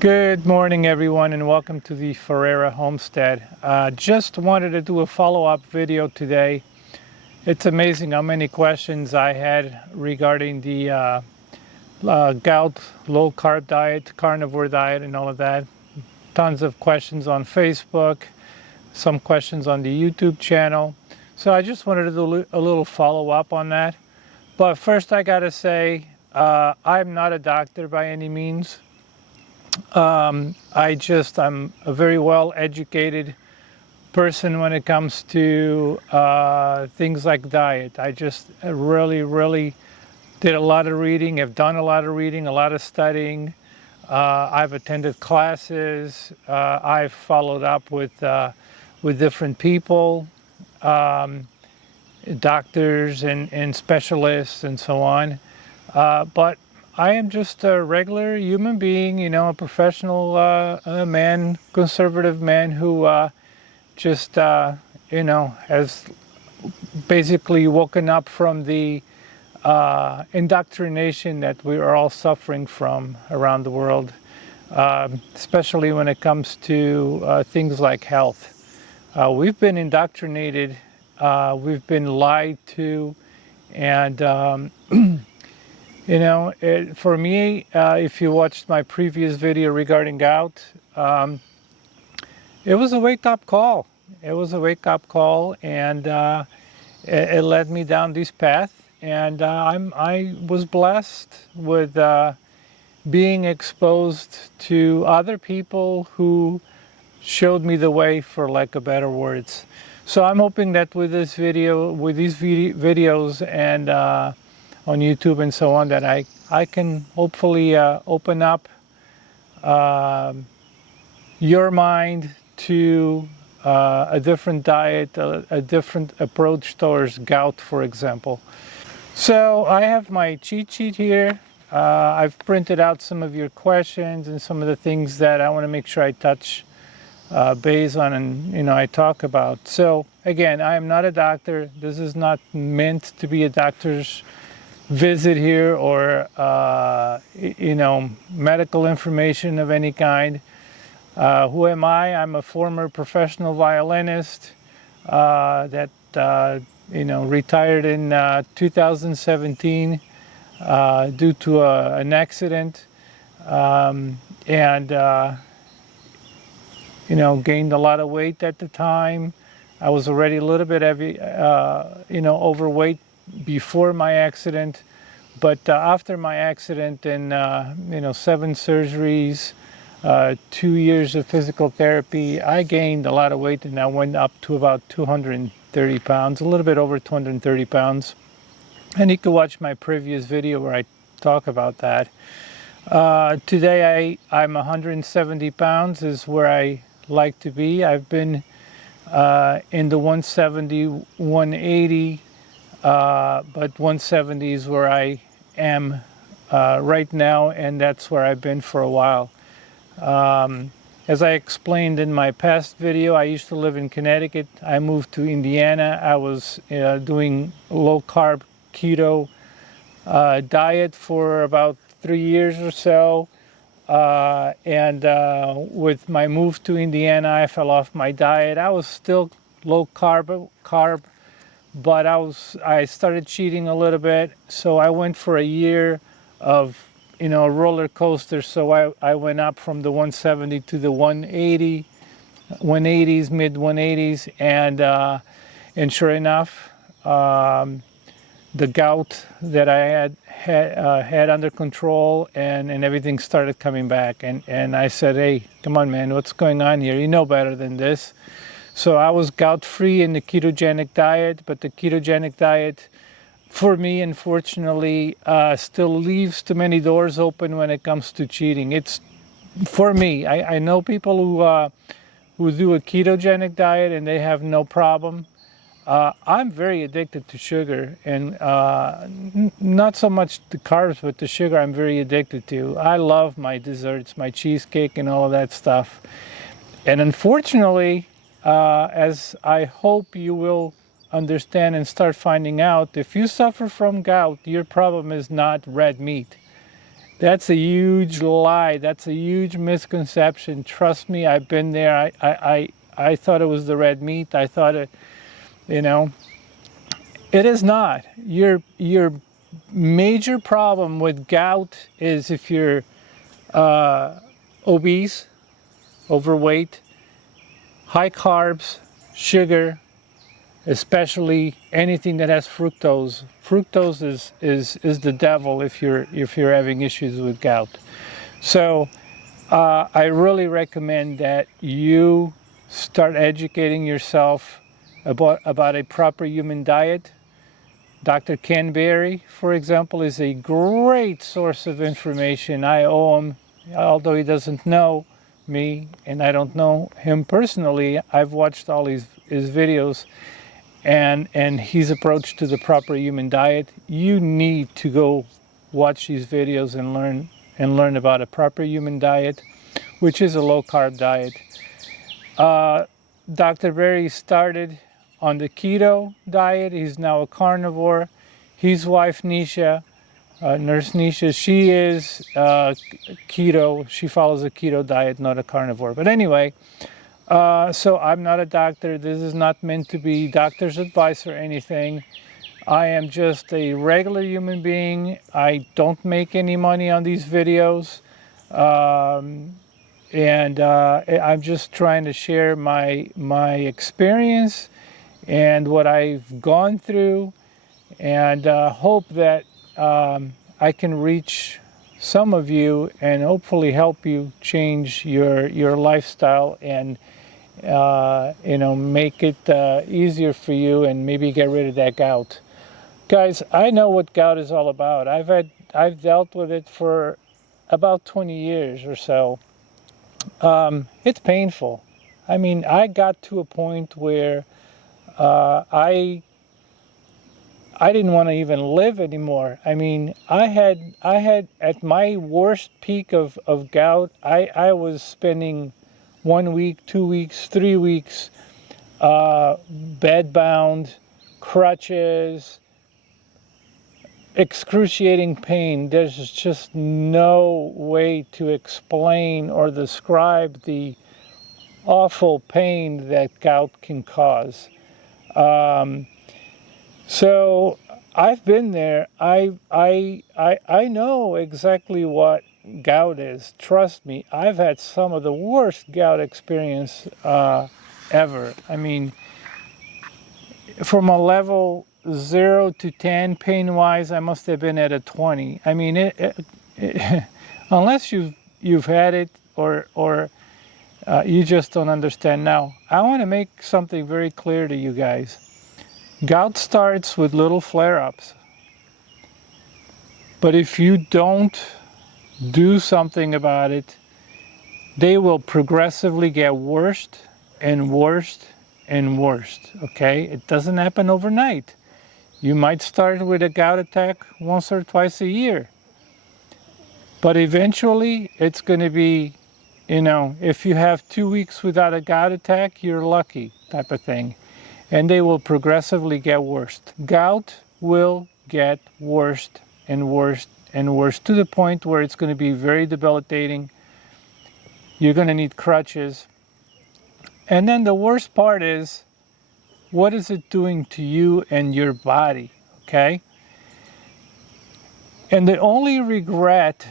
Good morning, everyone, and welcome to the Ferreira homestead. Just wanted to do a follow-up video today. It's amazing how many questions I had regarding the gout, low-carb diet, carnivore diet, and all of that. Tons of questions on Facebook, some questions on the YouTube channel. So I just wanted to do a little follow-up on that. But first, I gotta say, I'm not a doctor by any means. I'm a very well educated person when it comes to things like diet. I just really did a lot of reading, have done a lot of reading, a lot of studying. I've attended classes. I've followed up with different people, doctors and specialists and so on. But I am just a regular human being, a professional man, conservative man who has basically woken up from the indoctrination that we are all suffering from around the world, especially when it comes to things like health. We've been indoctrinated, we've been lied to, and for me, if you watched my previous video regarding gout, it was a wake-up call. It was a wake-up call, and it led me down this path. And I was blessed with being exposed to other people who showed me the way, for lack of better words. So I'm hoping that with these videos and on YouTube and so on, that I can hopefully open up your mind to a different diet, a different approach towards gout, for example. So I have my cheat sheet here. I've printed out some of your questions and some of the things that I want to make sure I touch base on and I talk about. So again, I am not a doctor. This is not meant to be a doctor's visit here or medical information of any kind. Who am I? I'm a former professional violinist that retired in 2017 due to an accident, and gained a lot of weight at the time. I was already a little bit heavy, overweight before my accident, but after my accident and 7 surgeries, 2 years of physical therapy, I gained a lot of weight, and I went up to about 230 pounds, a little bit over 230 pounds. And you can watch my previous video where I talk about that. Today I'm 170 pounds is where I like to be. I've been in the 170, 180, but 170 is where I am right now, and that's where I've been for a while. As I explained in my past video, I used to live in Connecticut. I moved to Indiana. I was doing low-carb keto diet for about 3 years or so. And with my move to Indiana, I fell off my diet. I was still low carb, but I started cheating a little bit. So I went for a year of a roller coaster. So I went up from the 170 to the 180, 180s, mid 180s, and sure enough, the gout that I had under control, and everything started coming back. And I said, hey, come on, man, what's going on here? You know better than this. So I was gout-free in the ketogenic diet, but the ketogenic diet, for me, unfortunately, still leaves too many doors open when it comes to cheating. It's, for me, I know people who do a ketogenic diet and they have no problem. I'm very addicted to sugar, and not so much the carbs, but the sugar I'm very addicted to. I love my desserts, my cheesecake and all of that stuff. And unfortunately, as I hope you will understand and start finding out, if you suffer from gout, your problem is not red meat. That's a huge lie. That's a huge misconception. Trust me, I've been there. I thought it was the red meat. I thought it, you know, it is not. Your major problem with gout is if you're obese, overweight, high carbs, sugar, especially anything that has fructose. Fructose is the devil if you're having issues with gout. So I really recommend that you start educating yourself about a proper human diet. Dr. Ken Berry, for example, is a great source of information. I owe him, although he doesn't know me and I don't know him personally, I've watched all his videos and his approach to the proper human diet. You need to go watch these videos and learn about a proper human diet, which is a low-carb diet. Dr. Berry started on the keto diet. He's now a carnivore. His wife, Nisha, Nurse Nisha, she is keto. She follows a keto diet, not a carnivore. But anyway, so I'm not a doctor. This is not meant to be doctor's advice or anything. I am just a regular human being. I don't make any money on these videos. And I'm just trying to share my experience and what I've gone through, and hope that I can reach some of you and hopefully help you change your lifestyle and make it easier for you and maybe get rid of that gout. Guys, I know what gout is all about. I've dealt with it for about 20 years or so. It's painful. I mean, I got to a point where I didn't want to even live anymore. I mean, I had at my worst peak of gout, I was spending 1 week, 2 weeks, 3 weeks bedbound, crutches, excruciating pain. There's just no way to explain or describe the awful pain that gout can cause. So I've been there. I know exactly what gout is. Trust me, I've had some of the worst gout experience ever. I mean, from a level 0 to 10 pain-wise, I must have been at a 20. I mean, unless you've had it or you just don't understand. Now, I want to make something very clear to you guys. Gout starts with little flare-ups. But if you don't do something about it, they will progressively get worse and worse and worse, okay? It doesn't happen overnight. You might start with a gout attack once or twice a year. But eventually, it's going to be, if you have 2 weeks without a gout attack, you're lucky, type of thing. And they will progressively get worse. Gout will get worse and worse and worse to the point where it's going to be very debilitating. You're going to need crutches. And then the worst part is, what is it doing to you and your body, okay? And the only regret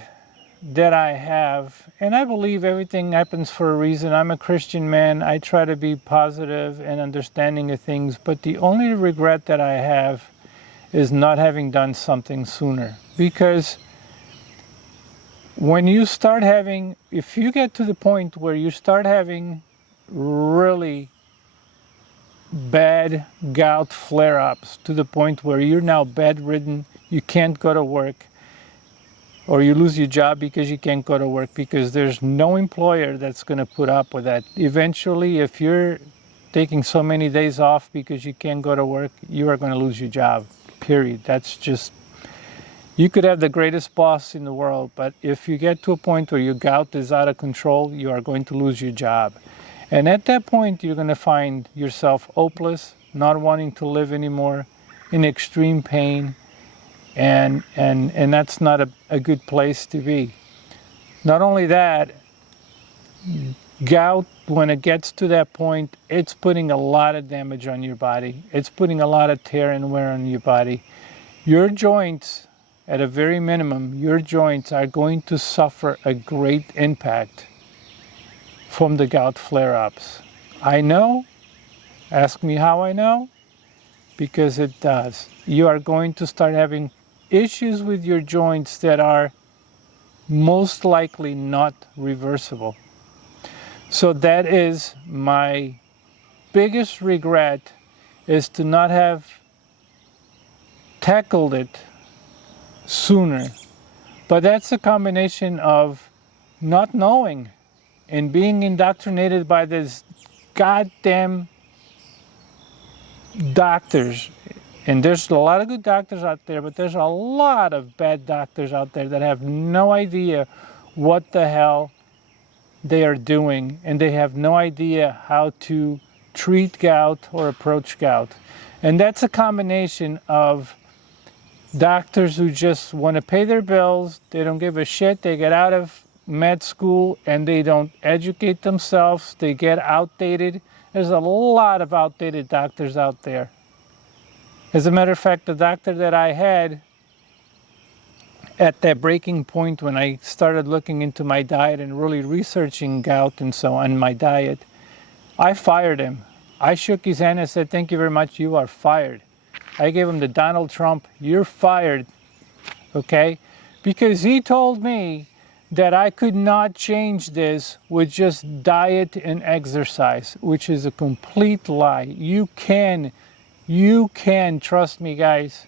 that I have, and I believe everything happens for a reason. I'm a Christian man. I try to be positive and understanding of things, but the only regret that I have is not having done something sooner. Because when you start having, if you get to the point where you start having really bad gout flare-ups to the point where you're now bedridden, you can't go to work, or you lose your job because you can't go to work, because there's no employer that's going to put up with that. Eventually, if you're taking so many days off because you can't go to work, you are going to lose your job, period. That's just, you could have the greatest boss in the world, but if you get to a point where your gout is out of control, you are going to lose your job. And at that point, you're going to find yourself hopeless, not wanting to live anymore, in extreme pain. and that's not a good place to be. Not only that, gout, when it gets to that point, it's putting a lot of damage on your body. It's putting a lot of tear and wear on your body. Your joints, at a very minimum, your joints are going to suffer a great impact from the gout flare-ups. I know. Ask me how I know. Because it does. You are going to start having issues with your joints that are most likely not reversible. So that is my biggest regret, is to not have tackled it sooner. But that's a combination of not knowing and being indoctrinated by this goddamn doctors. And there's a lot of good doctors out there, but there's a lot of bad doctors out there that have no idea what the hell they are doing, and they have no idea how to treat gout or approach gout. And that's a combination of doctors who just want to pay their bills, they don't give a shit, they get out of med school and they don't educate themselves, they get outdated. There's a lot of outdated doctors out there. As a matter of fact, the doctor that I had at that breaking point when I started looking into my diet and really researching gout and so on, my diet, I fired him. I shook his hand and said, "Thank you very much, you are fired." I gave him the Donald Trump, "You're fired," okay? Because he told me that I could not change this with just diet and exercise, which is a complete lie. You can, trust me, guys.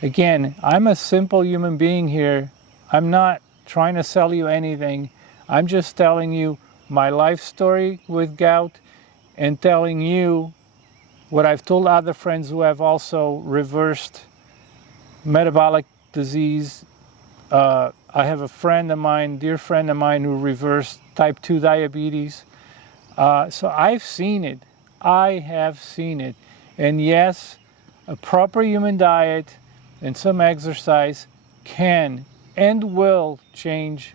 Again, I'm a simple human being here. I'm not trying to sell you anything. I'm just telling you my life story with gout and telling you what I've told other friends who have also reversed metabolic disease. I have a friend of mine, dear friend of mine, who reversed type 2 diabetes. So I've seen it. I have seen it. And yes, a proper human diet and some exercise can and will change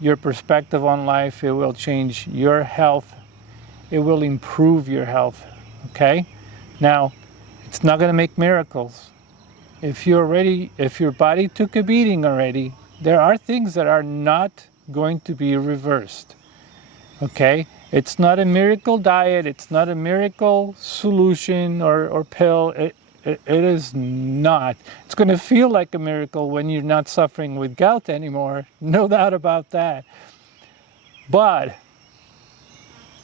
your perspective on life. It will change your health. It will improve your health. Okay? Now, it's not going to make miracles. If your body took a beating already, there are things that are not going to be reversed. Okay? It's not a miracle diet. It's not a miracle solution or pill. It is not. It's going to feel like a miracle when you're not suffering with gout anymore. No doubt about that. But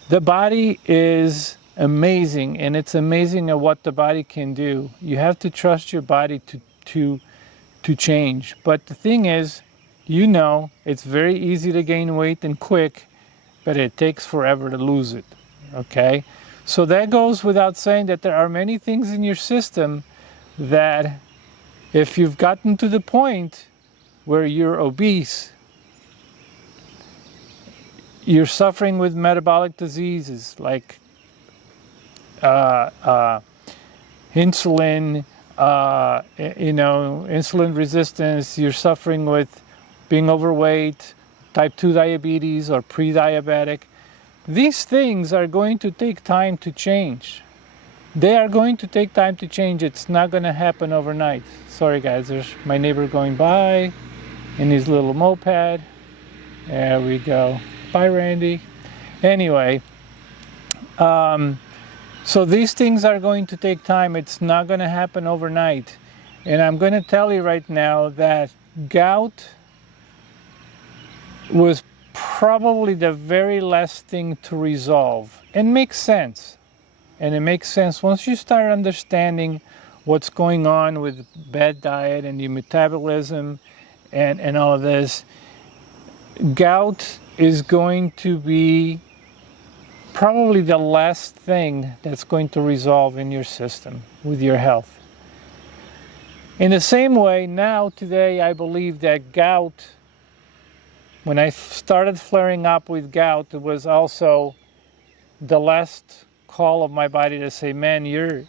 the body is amazing, and it's amazing at what the body can do. You have to trust your body to change. But the thing is, it's very easy to gain weight and quick, but it takes forever to lose it. Okay? So that goes without saying that there are many things in your system that if you've gotten to the point where you're obese, you're suffering with metabolic diseases like insulin, insulin resistance, you're suffering with being overweight, type 2 diabetes or pre-diabetic. These things are going to take time to change. They are going to take time to change. It's not going to happen overnight. Sorry guys, there's my neighbor going by in his little moped. There we go. Bye, Randy. Anyway, so these things are going to take time. It's not going to happen overnight. And I'm going to tell you right now that gout was probably the very last thing to resolve. And makes sense. And it makes sense once you start understanding what's going on with bad diet and your metabolism and all of this. Gout is going to be probably the last thing that's going to resolve in your system with your health. In the same way, now, today, I believe that gout, when I started flaring up with gout, it was also the last call of my body to say, man, you're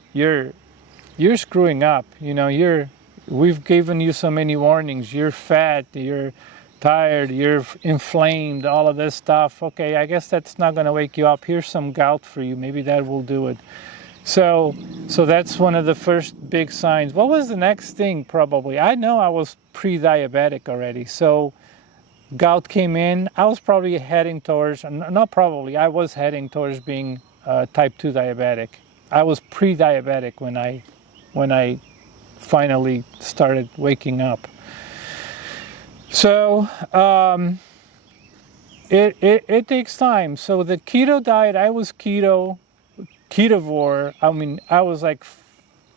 screwing up. You're we've given you so many warnings. You're fat, you're tired, you're inflamed, all of this stuff. Okay, I guess that's not going to wake you up. Here's some gout for you. Maybe that will do it. So that's one of the first big signs. What was the next thing? Probably, I know I was pre-diabetic already. So gout came in. I was probably heading towards, not probably, I was heading towards being type 2 diabetic. I was pre-diabetic when I finally started waking up. So it takes time. So the keto diet, I was ketovore. I mean, I was like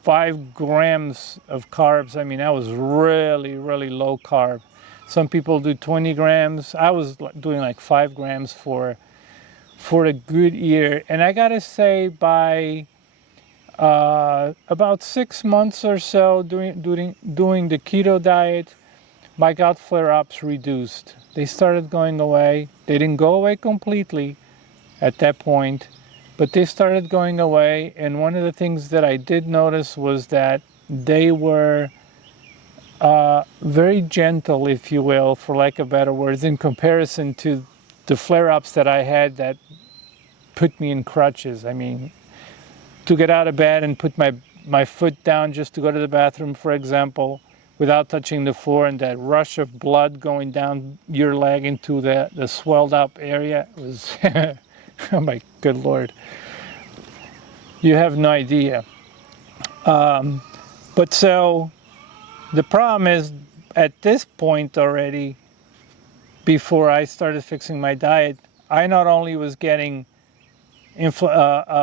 5 grams of carbs. I mean, I was really, really low carb. Some people do 20 grams. I was doing like 5 grams for a good year. And I gotta say, by about 6 months or so doing the keto diet, my gout flare-ups reduced. They started going away. They didn't go away completely at that point, but they started going away. And one of the things that I did notice was that they were very gentle, if you will, for lack of better words, in comparison to the flare-ups that I had that put me in crutches. I mean, to get out of bed and put my foot down just to go to the bathroom, for example, without touching the floor, and that rush of blood going down your leg into the swelled up area was, oh my good Lord. You have no idea. But so the problem is, at this point already, before I started fixing my diet, I not only was getting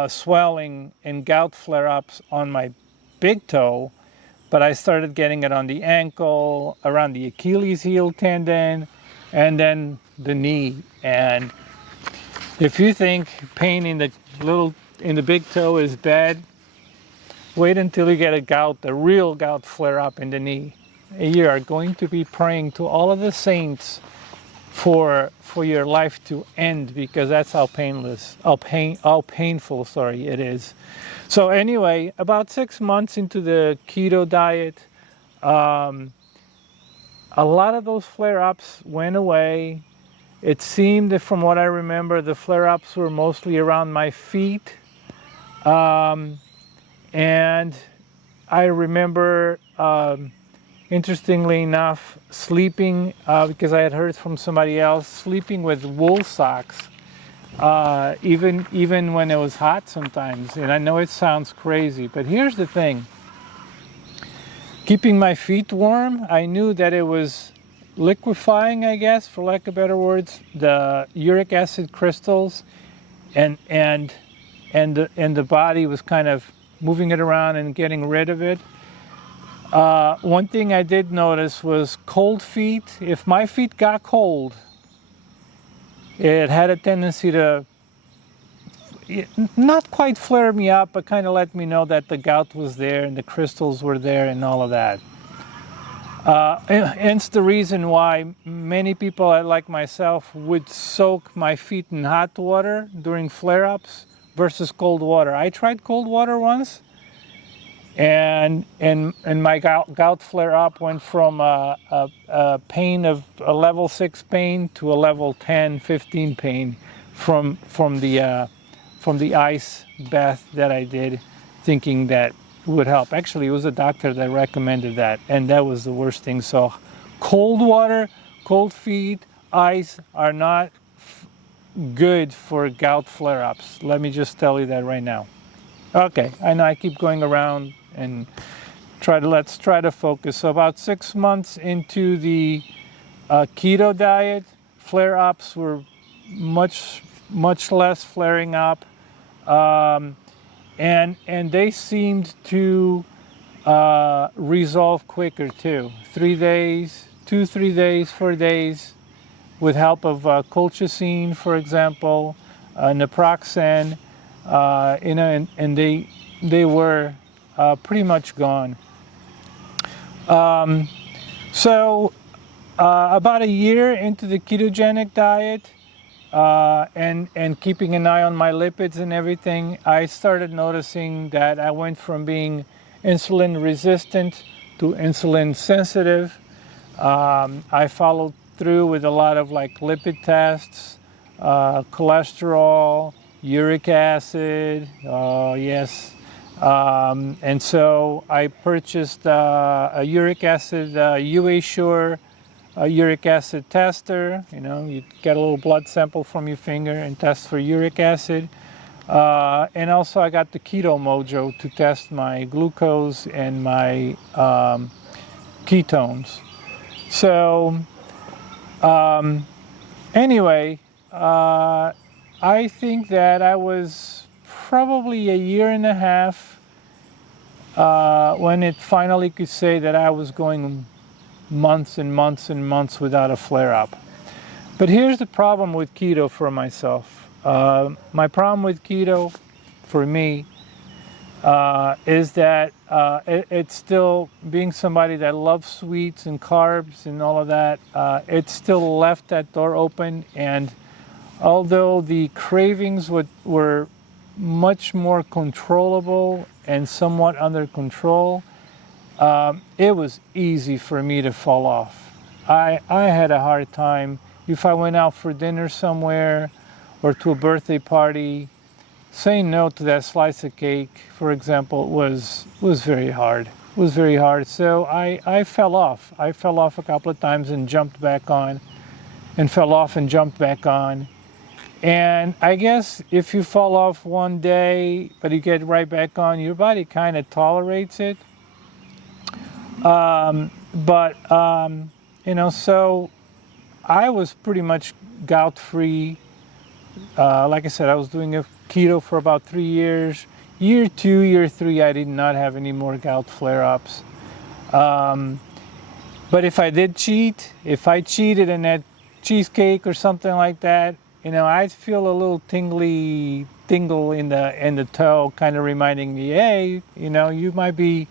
swelling and gout flare-ups on my big toe, but I started getting it on the ankle, around the Achilles heel tendon, and then the knee. And if you think pain in the big toe is bad, wait until you get a real gout flare-up in the knee. You are going to be praying to all of the saints for your life to end, because that's how painful it is. So anyway, about 6 months into the keto diet, a lot of those flare-ups went away. It seemed that, from what I remember, the flare-ups were mostly around my feet. And I remember, interestingly enough, sleeping, because I had heard from somebody else, sleeping with wool socks, even when it was hot sometimes. And I know it sounds crazy, but here's the thing. Keeping my feet warm, I knew that it was liquefying, I guess, for lack of better words, the uric acid crystals, and the body was kind of moving it around and getting rid of it. One thing I did notice was cold feet. If my feet got cold, it had a tendency to not quite flare me up, but kind of let me know that the gout was there and the crystals were there and all of that. Hence the reason why many people, like myself, would soak my feet in hot water during flare-ups versus cold water. I tried cold water once, and my gout flare-up went from a pain of a level 6 pain to a level 10, 15 pain from the ice bath that I did, thinking that would help. Actually, it was a doctor that recommended that, and that was the worst thing. So cold water, cold feet, ice are not good for gout flare-ups. Let me just tell you that right now. Okay, I know I keep going around, and let's try to focus. So about 6 months into the keto diet, flare-ups were much less flaring up, and they seemed to resolve quicker too. 3 days, 3 days, 4 days, with help of colchicine, for example, naproxen, and they were pretty much gone. So about a year into the ketogenic diet, and keeping an eye on my lipids and everything, I started noticing that I went from being insulin resistant to insulin sensitive. I followed through with a lot of like lipid tests, cholesterol, uric acid, yes. And so I purchased a uric acid, UA Sure uric acid tester. You know, you get a little blood sample from your finger and test for uric acid. And also I got the Keto Mojo to test my glucose and my ketones. So anyway, I think that I was probably a year and a half when it finally could say that I was going months and months and months without a flare-up. But here's the problem with keto for myself. My problem with keto for me is that it's still, being somebody that loves sweets and carbs and all of that, it still left that door open. And although the cravings were much more controllable and somewhat under control, it was easy for me to fall off. I had a hard time. If I went out for dinner somewhere or to a birthday party, saying no to that slice of cake, for example, was very hard. It was very hard. So I fell off. I fell off a couple of times and jumped back on, and fell off and jumped back on. And I guess if you fall off one day, but you get right back on, your body kind of tolerates it. You know, so I was pretty much gout-free. Like I said, I was doing a keto for about 3 years. Year 2, year 3, I did not have any more gout flare-ups. But if I did cheat, if I cheated and had cheesecake or something like that, you know, I'd feel a little tingle in the toe, kind of reminding me, hey, you know, you might be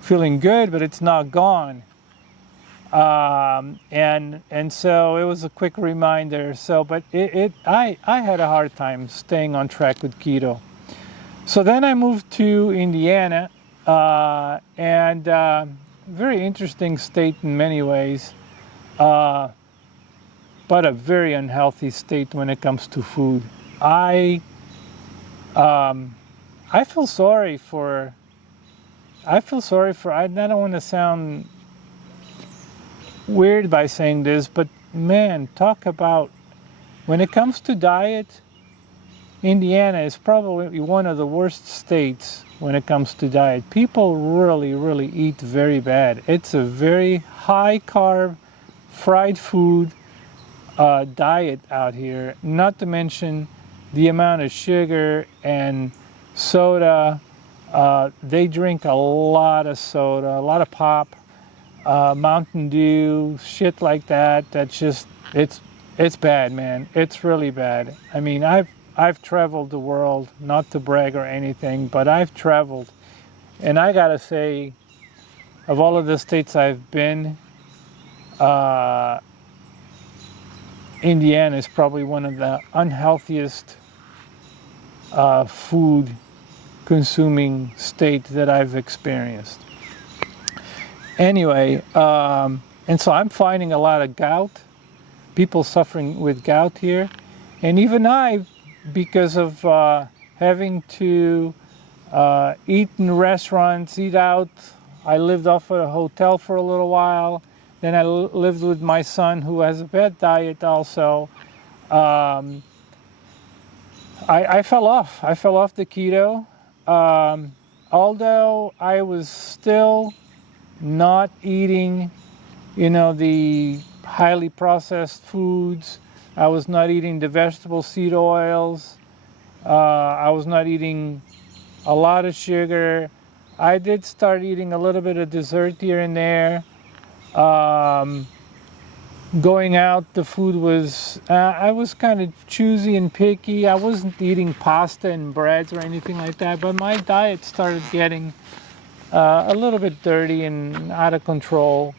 feeling good, but it's not gone. And so it was a quick reminder. So, but I had a hard time staying on track with keto. So then I moved to Indiana, and very interesting state in many ways, but a very unhealthy state when it comes to food. I feel sorry for. I don't want to sound weird by saying this, but man, talk about, when it comes to diet, Indiana is probably one of the worst states when it comes to diet. People really, really eat very bad. It's a very high carb, fried food diet out here, not to mention the amount of sugar and soda. They drink a lot of soda, a lot of pop, Mountain Dew, shit like that. That's just, it's bad, man. It's really bad. I mean, I've traveled the world, not to brag or anything, but I've traveled, and I gotta say, of all of the states I've been, Indiana is probably one of the unhealthiest food consuming state that I've experienced. Anyway, and so I'm finding a lot of gout, people suffering with gout here, and even I, because of having to eat in restaurants, eat out. I lived off at a hotel for a little while. Then I lived with my son, who has a bad diet also. I fell off. I fell off the keto. Although I was still not eating, the highly processed foods. I was not eating the vegetable seed oils. I was not eating a lot of sugar. I did start eating a little bit of dessert here and there. Going out, the food was, I was kind of choosy and picky. I wasn't eating pasta and breads or anything like that, but my diet started getting a little bit dirty and out of control.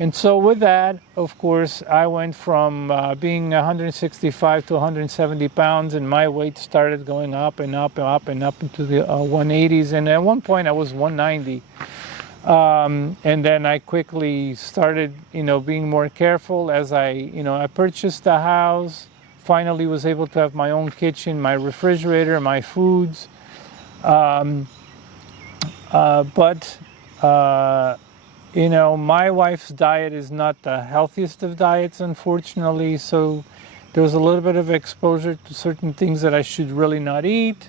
And so with that, of course, I went from being 165 to 170 pounds, and my weight started going up and up and up and up into the 180s. And at one point, I was 190. And then I quickly started, being more careful as I purchased a house, finally was able to have my own kitchen, my refrigerator, my foods. But my wife's diet is not the healthiest of diets, unfortunately. So there was a little bit of exposure to certain things that I should really not eat.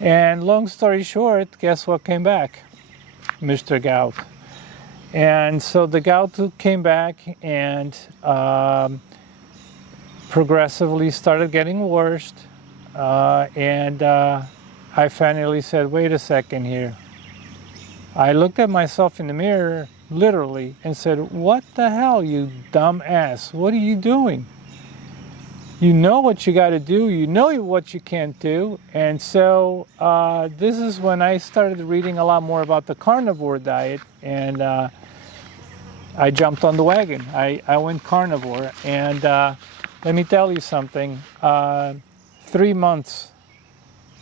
And long story short, guess what came back? Mr. Gout. And so the gout came back and progressively started getting worse. And I finally said, wait a second here. I looked at myself in the mirror, literally, and said, what the hell, you dumb ass? What are you doing? You know what you got to do. You know what you can't do. And so this is when I started reading a lot more about the carnivore diet. And I jumped on the wagon. I went carnivore. And let me tell you something. 3 months,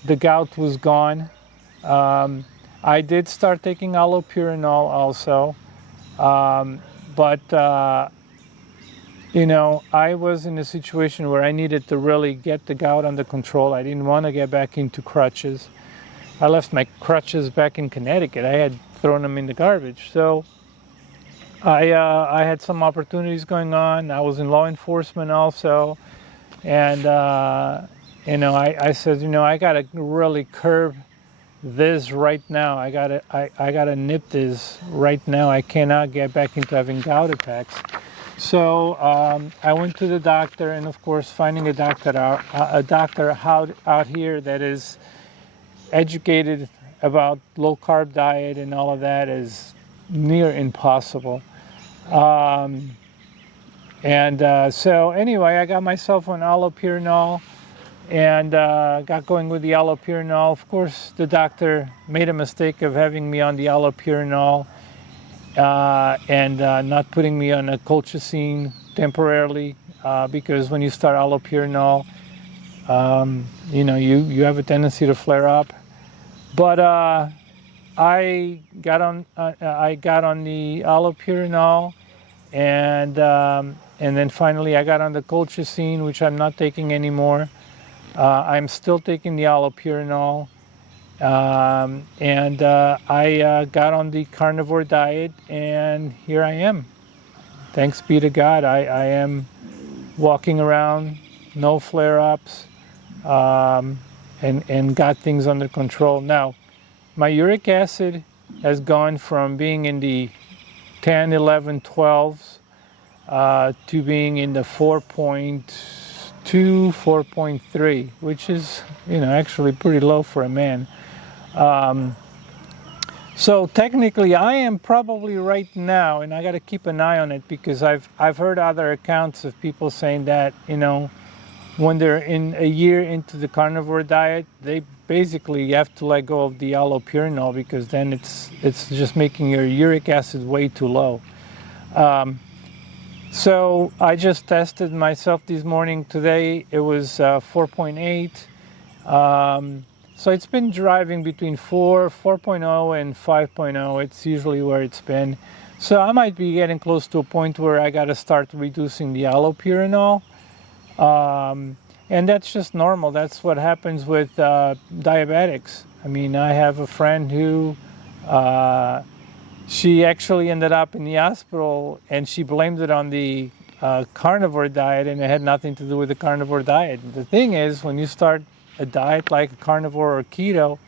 the gout was gone. I did start taking allopurinol also. But I was in a situation where I needed to really get the gout under control. I didn't want to get back into crutches. I left my crutches back in Connecticut. I had thrown them in the garbage. So I had some opportunities going on. I was in law enforcement also. And, I said, I got to really curb this right now. I gotta nip this right now. I cannot get back into having gout attacks. So I went to the doctor, and of course, finding a doctor out here that is educated about low carb diet and all of that is near impossible. So anyway, I got myself on allopurinol. And got going with the allopurinol. Of course, the doctor made a mistake of having me on the allopurinol and not putting me on a colchicine temporarily because when you start allopurinol, you have a tendency to flare up. But I got on the allopurinol, and then finally I got on the colchicine, which I'm not taking anymore. I'm still taking the allopurinol, and I got on the carnivore diet, and here I am. Thanks be to God, I am walking around, no flare-ups, and got things under control. Now, my uric acid has gone from being in the 10, 11, 12s to being in the 4.3, which is, actually pretty low for a man. So technically I am probably right now, and I got to keep an eye on it because I've heard other accounts of people saying that, when they're in a year into the carnivore diet, they basically have to let go of the allopurinol because then it's just making your uric acid way too low. So I just tested myself this morning. Today it was 4.8. So it's been driving between 4.0 and 5.0. It's usually where it's been. So I might be getting close to a point where I got to start reducing the allopurinol. And that's just normal. That's what happens with diabetics. I mean, I have a friend who she actually ended up in the hospital, and she blamed it on the carnivore diet, and it had nothing to do with the carnivore diet. The thing is, when you start a diet like a carnivore or keto,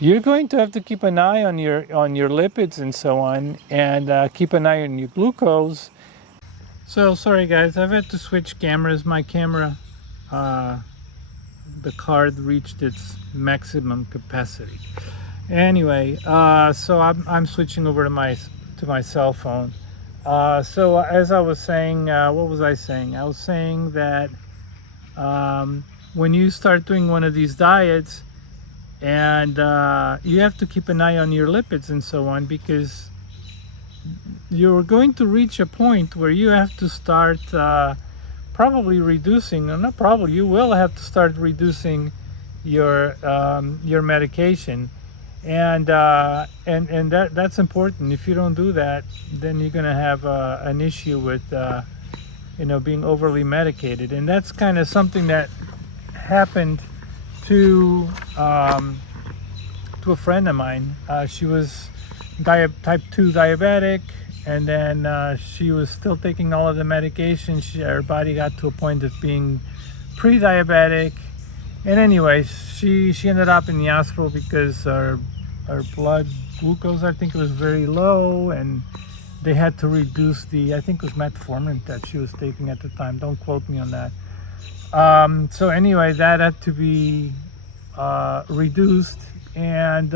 you're going to have to keep an eye on your lipids and so on, and keep an eye on your glucose. So sorry guys, I've had to switch cameras. My camera, the card reached its maximum capacity. Anyway, so I'm switching over to my cell phone. So as I was saying, what was I saying? I was saying that when you start doing one of these diets, and you have to keep an eye on your lipids and so on, because you're going to reach a point where you have to start probably reducing, or not probably, you will have to start reducing your medication. And that's important. If you don't do that, then you're going to have an issue with being overly medicated, and that's kind of something that happened to a friend of mine. She was type 2 diabetic, and then she was still taking all of the medication. Her body got to a point of being pre-diabetic, and anyways, she ended up in the hospital because her blood glucose, I think, it was very low, and they had to reduce I think it was metformin that she was taking at the time. Don't quote me on that. So anyway, that had to be reduced, and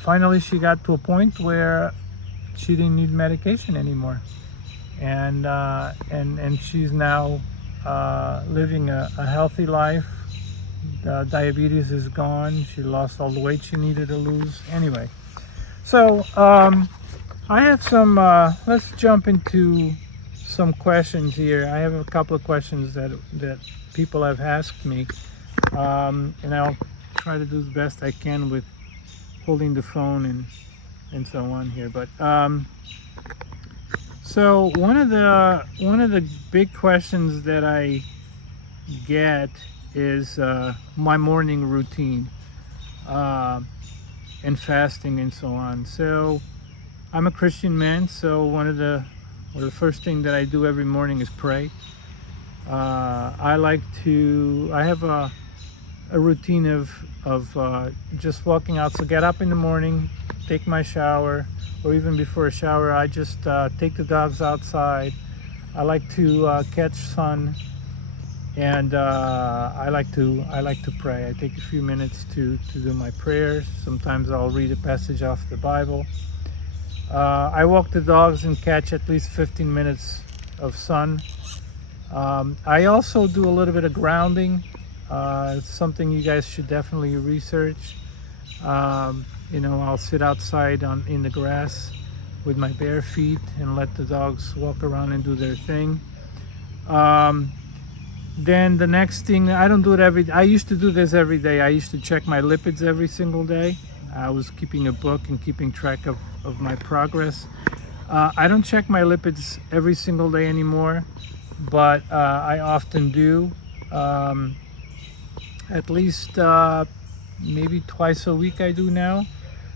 finally she got to a point where she didn't need medication anymore, and she's now living a healthy life. Diabetes is gone. She lost all the weight she needed to lose. Anyway, so I have some. Let's jump into some questions here. I have a couple of questions that people have asked me, and I'll try to do the best I can with holding the phone and so on here. But so one of the big questions that I get is my morning routine and fasting and so on. So I'm a Christian man, so one of the first thing that I do every morning is pray. I have a routine of just walking out. So get up in the morning, take my shower, or even before a shower, I just take the dogs outside. I like to catch sun, and I like to pray. I take a few minutes to do my prayers. Sometimes I'll read a passage off the Bible. I walk the dogs and catch at least 15 minutes of sun. I also do a little bit of grounding. It's something you guys should definitely research. I'll sit outside in the grass with my bare feet and let the dogs walk around and do their thing. Then the next thing, I don't do it I used to do this every day. I used to check my lipids every single day. I was keeping a book and keeping track of my progress. I don't check my lipids every single day anymore, but I often do. At least maybe twice a week I do now.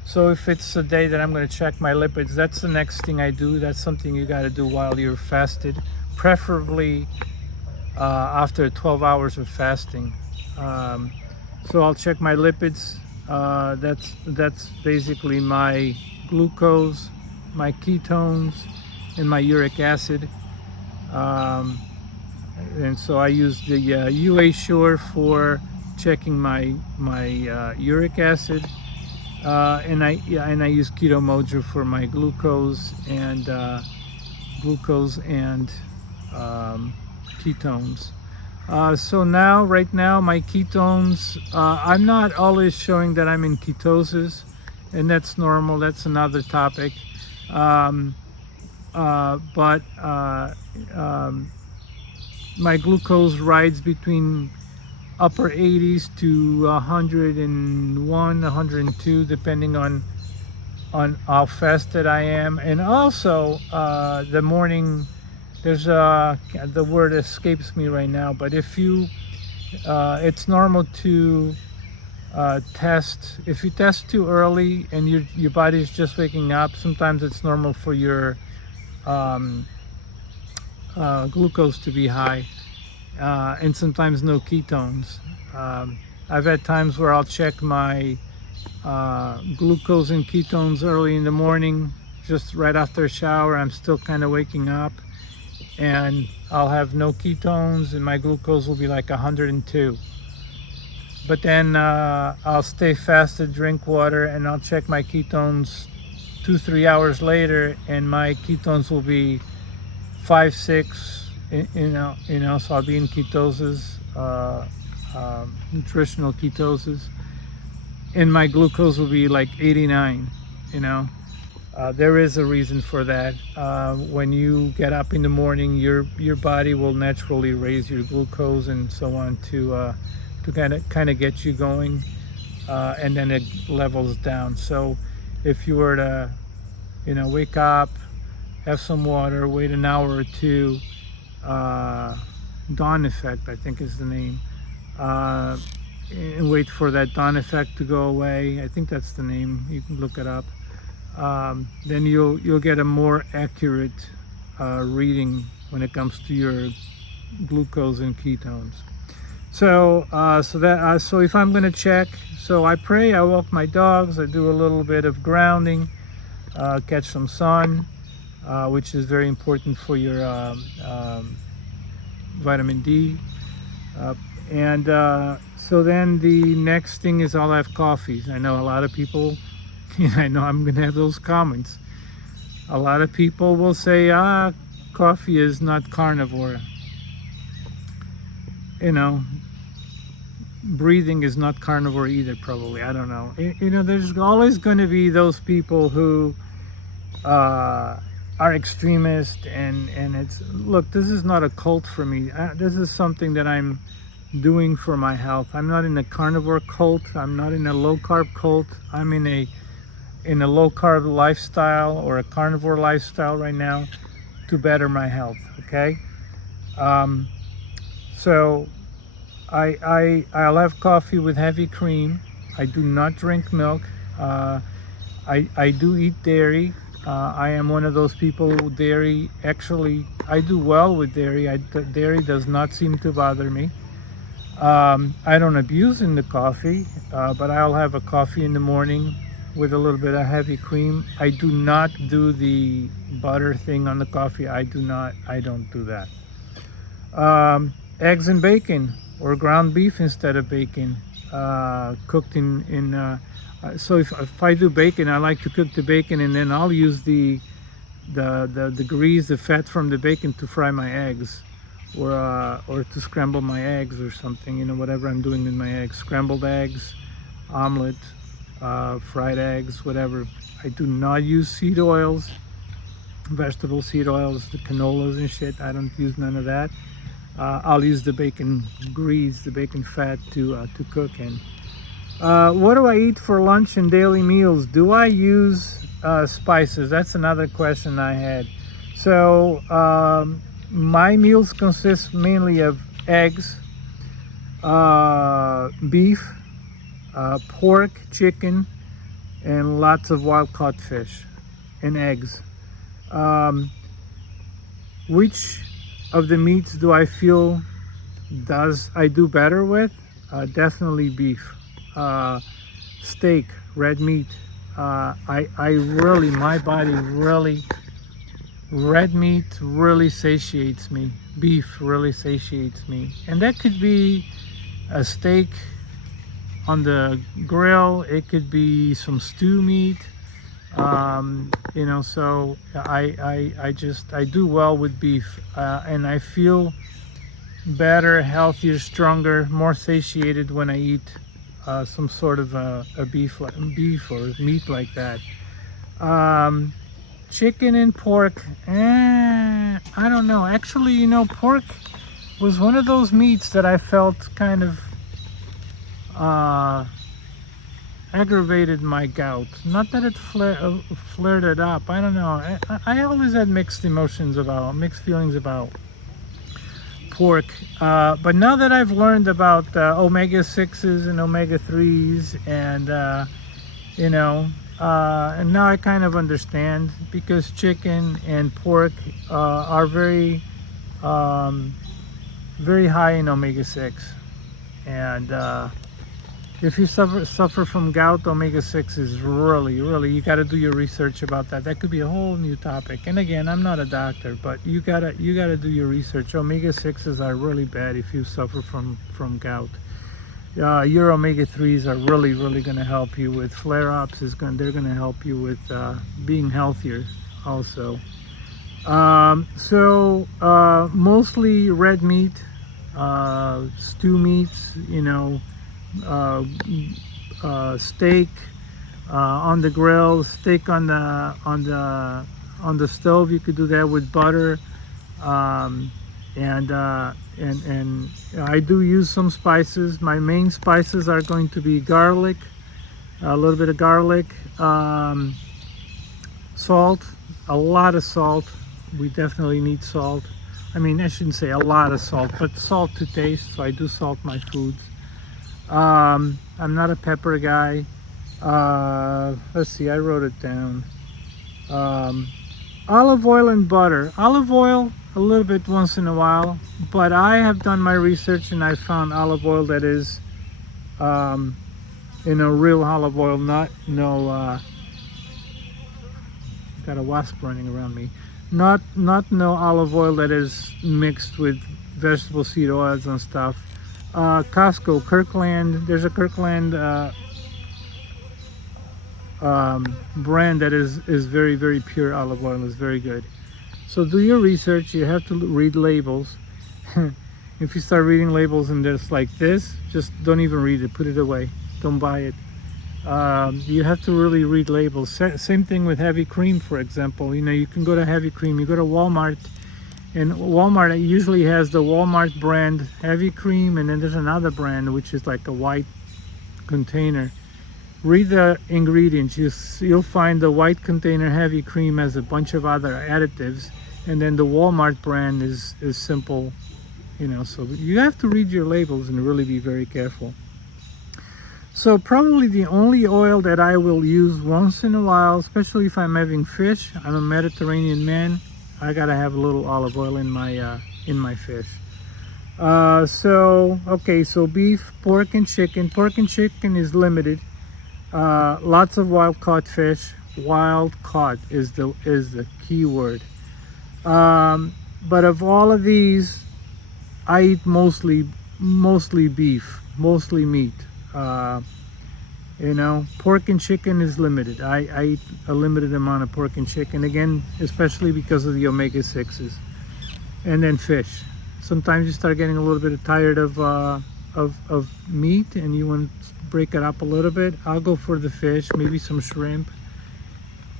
So if it's a day that I'm going to check my lipids, that's the next thing I do. That's something you got to do while you're fasted, preferably after 12 hours of fasting. So I'll check my lipids. That's basically my glucose, my ketones, and my uric acid. And so I use the UA Sure for checking my uric acid, and I use Keto Mojo for my glucose and ketones. So right now my ketones, I'm not always showing that I'm in ketosis, and that's normal. That's another topic. But my glucose rides between upper 80s to 101, 102, depending on how fasted I am. And also the morning, there's the word escapes me right now, but if you it's normal to test. If you test too early and your body's just waking up, sometimes it's normal for your glucose to be high, and sometimes no ketones. I've had times where I'll check my glucose and ketones early in the morning, just right after a shower. I'm still kind of waking up, and I'll have no ketones and my glucose will be like 102. But then I'll stay fasted, drink water, and I'll check my ketones 2-3 hours later, and my ketones will be 5, 6, so I'll be in ketosis, nutritional ketosis, and my glucose will be like 89. There is a reason for that. When you get up in the morning, your body will naturally raise your glucose and so on to to kind of get you going, and then it levels down. So if you were to, wake up, have some water, wait an hour or two, dawn effect, I think is the name, and wait for that dawn effect to go away. I think that's the name. You can look it up. Then you'll get a more accurate reading when it comes to your glucose and ketones. So so if I'm going to check, so I pray, I walk my dogs, I do a little bit of grounding, catch some sun, which is very important for your vitamin D. And so then the next thing is I'll have coffees. I know a lot of people, I know I'm going to have those comments. A lot of people will say, coffee is not carnivore. Breathing is not carnivore either, probably. I don't know. There's always going to be those people who are extremist, and look, this is not a cult for me. This is something that I'm doing for my health. I'm not in a carnivore cult. I'm not in a low carb cult. I'm in a low carb lifestyle or a carnivore lifestyle right now to better my health. Okay. So I'll have coffee with heavy cream. I do not drink milk. I do eat dairy. I am one of those people who dairy, actually, I do well with dairy. Dairy does not seem to bother me. I don't abuse in the coffee, but I'll have a coffee in the morning with a little bit of heavy cream. I do not do the butter thing on the coffee. I don't do that. Eggs and bacon, or ground beef instead of bacon, cooked in so if I do bacon, I like to cook the bacon, and then I'll use the grease, the fat from the bacon to fry my eggs, or to scramble my eggs or something, whatever I'm doing with my eggs, scrambled eggs, omelet, fried eggs, whatever. I do not use seed oils, vegetable seed oils, the canolas and shit. I don't use none of that. I'll use the bacon grease, the bacon fat to cook in. What do I eat for lunch and daily meals? Do I use spices? That's another question I had. So my meals consist mainly of eggs, beef, pork, chicken, and lots of wild caught fish and eggs. Which of the meats do I feel I do better with? Definitely beef. Steak, red meat. My body really, red meat really satiates me. Beef really satiates me. And that could be a steak on the grill. It could be some stew meat. So I do well with beef, and I feel better, healthier, stronger, more satiated when I eat some sort of a beef or meat like that. Chicken and pork, I don't know. Actually, pork was one of those meats that I felt kind of aggravated my gout. Not that it flared it up. I don't know. I always had mixed feelings about pork. But now that I've learned about omega-6s and omega-3s, and and now I kind of understand, because chicken and pork are very very high in omega-6, and if you suffer from gout, omega-6 is really, you got to do your research about that. That could be a whole new topic. And again, I'm not a doctor, but you gotta do your research. Omega-6s are really bad if you suffer from gout. Your omega-3s are really going to help you with flare-ups. They're going to help you with being healthier also. Mostly red meat, stew meats, steak on the grill, steak on the stove. You could do that with butter. and I do use some spices. My main spices are going to be garlic, a little bit of garlic, salt, a lot of salt. We definitely need salt. I mean, I shouldn't say a lot of salt, but salt to taste. So I do salt my foods. I'm not a pepper guy. Let's see, I wrote it down. Olive oil and butter. Olive oil, a little bit once in a while, but I have done my research and I found olive oil that is, real olive oil, not no. Got a wasp running around me. Not no olive oil that is mixed with vegetable seed oils and stuff. Costco, Kirkland. There's a Kirkland brand that is very, very pure olive oil. Is very good. So do your research. You have to read labels. If you start reading labels and there's like this, just don't even read it. Put it away. Don't buy it. You have to really read labels. Same thing with heavy cream, for example. You can go to heavy cream. You go to Walmart, and Walmart usually has the Walmart brand heavy cream, and then there's another brand which is like a white container. Read the ingredients. You'll find the white container heavy cream has a bunch of other additives, and then the Walmart brand is simple. So you have to read your labels and really be very careful. So probably the only oil that I will use once in a while, especially if I'm having fish. I'm a Mediterranean man. I gotta have a little olive oil in my fish. So beef, pork, and chicken. Pork and chicken is limited. Lots of wild caught fish. Wild caught is the key word. But of all of these, I eat mostly beef, mostly meat. Pork and chicken is limited. I eat a limited amount of pork and chicken, again, especially because of the omega-6s. And then fish. Sometimes you start getting a little bit tired of meat and you want to break it up a little bit. I'll go for the fish, maybe some shrimp.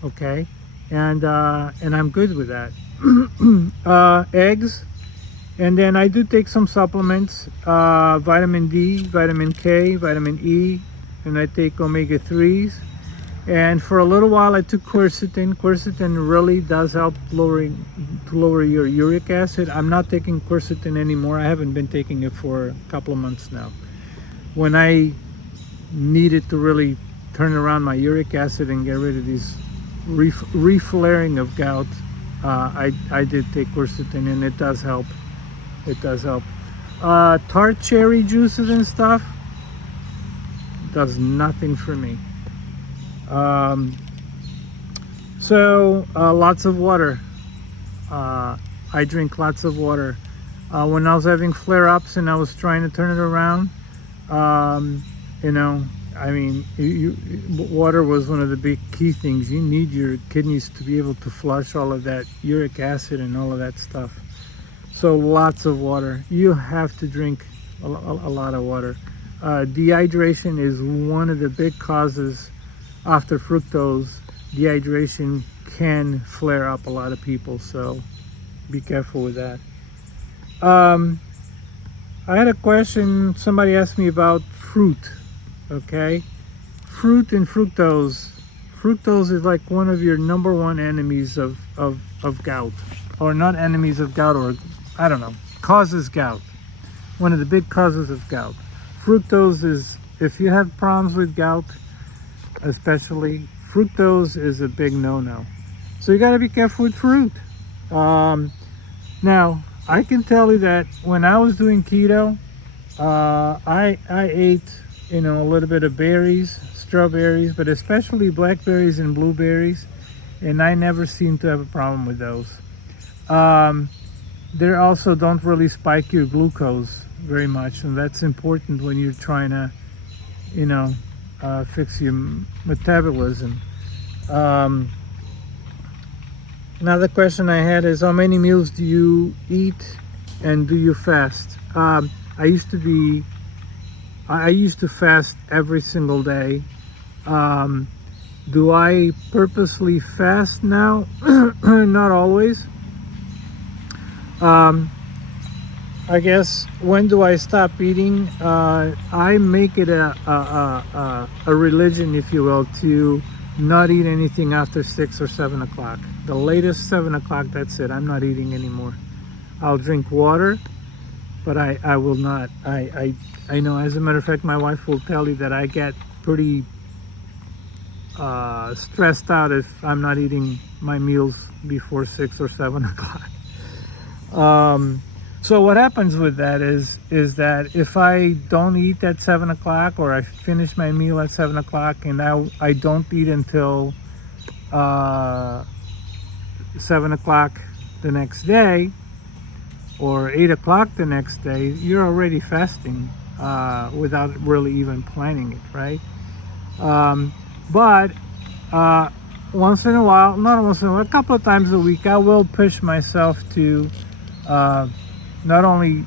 Okay, and I'm good with that. Eggs. And then I do take some supplements, vitamin D, vitamin K, vitamin E, and I take omega-3s. And for a little while I took quercetin. Quercetin really does help to lower your uric acid. I'm not taking quercetin anymore. I haven't been taking it for a couple of months now. When I needed to really turn around my uric acid and get rid of these reflaring of gout, I did take quercetin, and it does help. It does help. Tart cherry juices and stuff does nothing for me. Lots of water. I drink lots of water. When I was having flare-ups and I was trying to turn it around, water was one of the big key things. You need your kidneys to be able to flush all of that uric acid and all of that stuff. So lots of water. You have to drink a lot of water. Dehydration is one of the big causes after fructose. Dehydration can flare up a lot of people, so be careful with that. I had a question. Somebody asked me about fruit. Okay, fruit and fructose. Fructose is like one of your number one enemies of gout, or not enemies of gout, or I don't know, causes gout. One of the big causes of gout. Fructose is, if you have problems with gout, especially, fructose is a big no-no. So you got to be careful with fruit. Now, I can tell you that when I was doing keto, I ate, a little bit of berries, strawberries, but especially blackberries and blueberries, and I never seemed to have a problem with those. They also don't really spike your glucose very much, and that's important when you're trying to, fix your metabolism. Another question I had is, how many meals do you eat and do you fast? I used to fast every single day. Do I purposely fast now? Not always. I guess when do I stop eating? I make it a religion, if you will, to not eat anything after 6 or 7 o'clock. The latest 7 o'clock, that's it. I'm not eating anymore. I'll drink water, but I will not. I know, as a matter of fact, my wife will tell you that I get pretty stressed out if I'm not eating my meals before 6 or 7 o'clock. So what happens with that is that if I don't eat at 7 o'clock, or I finish my meal at 7 o'clock, and I don't eat until 7 o'clock the next day, or 8 o'clock the next day, you're already fasting without really even planning it, right? But once in a while, not once in a while, a couple of times a week, I will push myself to not only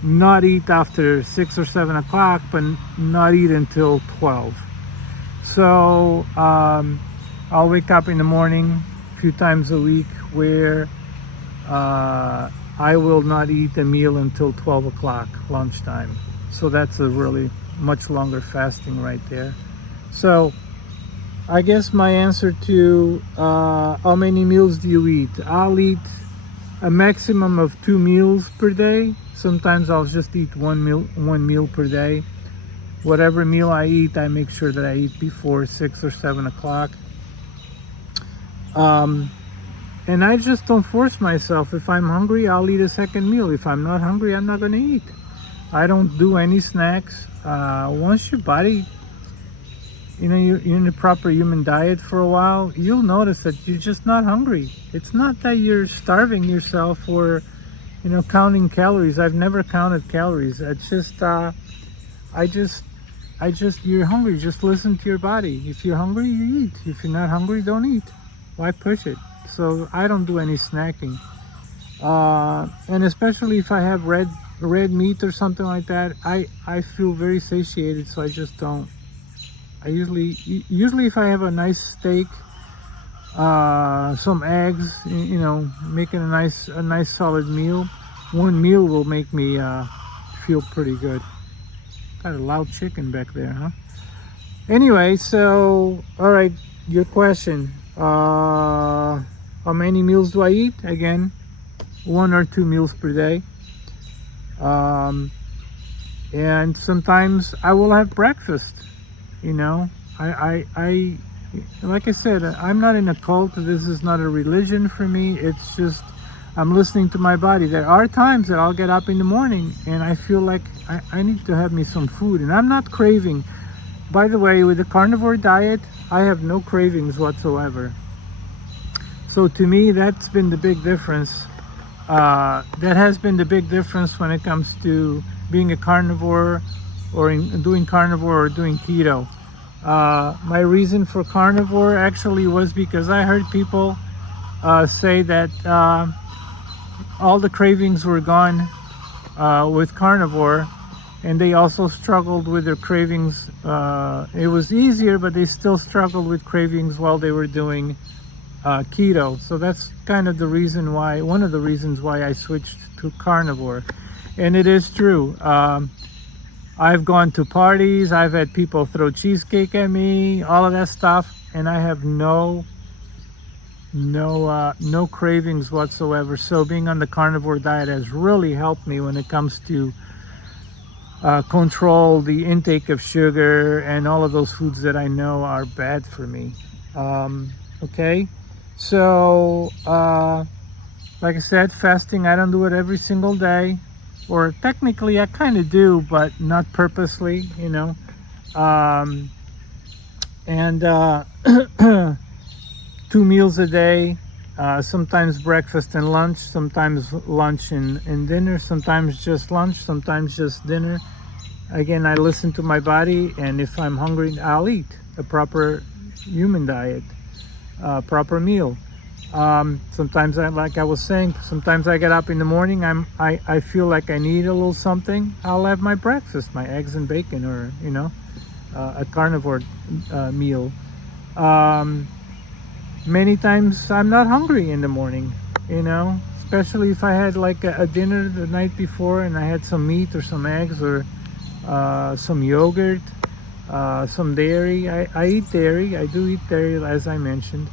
not eat after 6 or 7 o'clock, but not eat until 12. So I'll wake up in the morning a few times a week where I will not eat a meal until 12 o'clock lunchtime. So that's a really much longer fasting right there. So I guess my answer to how many meals do you eat? I'll eat a maximum of 2 meals per day. Sometimes I'll just eat one meal per day. Whatever meal I eat, I make sure that I eat before 6 or 7 o'clock. And I just don't force myself. If I'm hungry, I'll eat a second meal. If I'm not hungry, I'm not going to eat. I don't do any snacks. Once your body, you're in a proper human diet for a while, you'll notice that you're just not hungry. It's not that you're starving yourself or, counting calories. I've never counted calories. It's just, you're hungry. Just listen to your body. If you're hungry, you eat. If you're not hungry, don't eat. Why push it? So I don't do any snacking. And especially if I have red meat or something like that, I feel very satiated, so I just don't. I usually if I have a nice steak, some eggs, making a nice solid meal, one meal will make me feel pretty good. Got a loud chicken back there, huh? Anyway, so all right, your question. How many meals do I eat? Again, 1 or 2 meals per day. And sometimes I will have breakfast. I like I said, I'm not in a cult. This is not a religion for me. It's just I'm listening to my body. There are times that I'll get up in the morning and I feel like I need to have me some food, and I'm not craving. By the way, with the carnivore diet, I have no cravings whatsoever. So to me, that's been the big difference. That has been the big difference when it comes to being a carnivore, or doing carnivore or doing keto. My reason for carnivore actually was because I heard people say that all the cravings were gone with carnivore, and they also struggled with their cravings. It was easier, but they still struggled with cravings while they were doing keto. So that's kind of one of the reasons why I switched to carnivore. And it is true. I've gone to parties, I've had people throw cheesecake at me, all of that stuff, and I have no cravings whatsoever. So being on the carnivore diet has really helped me when it comes to control the intake of sugar and all of those foods that I know are bad for me. Okay, so like I said, fasting, I don't do it every single day, or technically I kind of do, but not purposely, and 2 meals a day, sometimes breakfast and lunch, sometimes lunch and dinner, sometimes just lunch, sometimes just dinner. Again, I listen to my body, and if I'm hungry, I'll eat a proper human diet, proper meal. Sometimes like I was saying, sometimes I get up in the morning, I feel like I need a little something. I'll have my breakfast, my eggs and bacon, or a carnivore meal. Many times I'm not hungry in the morning, especially if I had like a dinner the night before and I had some meat or some eggs or some yogurt, some dairy. I eat dairy. I do eat dairy, as I mentioned.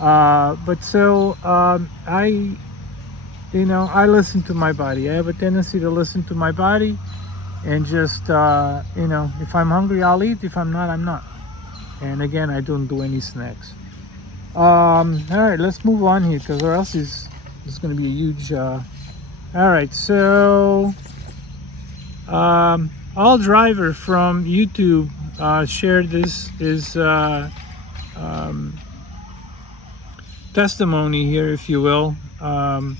But so I listen to my body. I have a tendency to listen to my body and just, if I'm hungry, I'll eat. If I'm not, I'm not. And again, I don't do any snacks. All right, let's move on here because or else it's going to be a huge. All right, so All Driver from YouTube shared his testimony here, if you will. And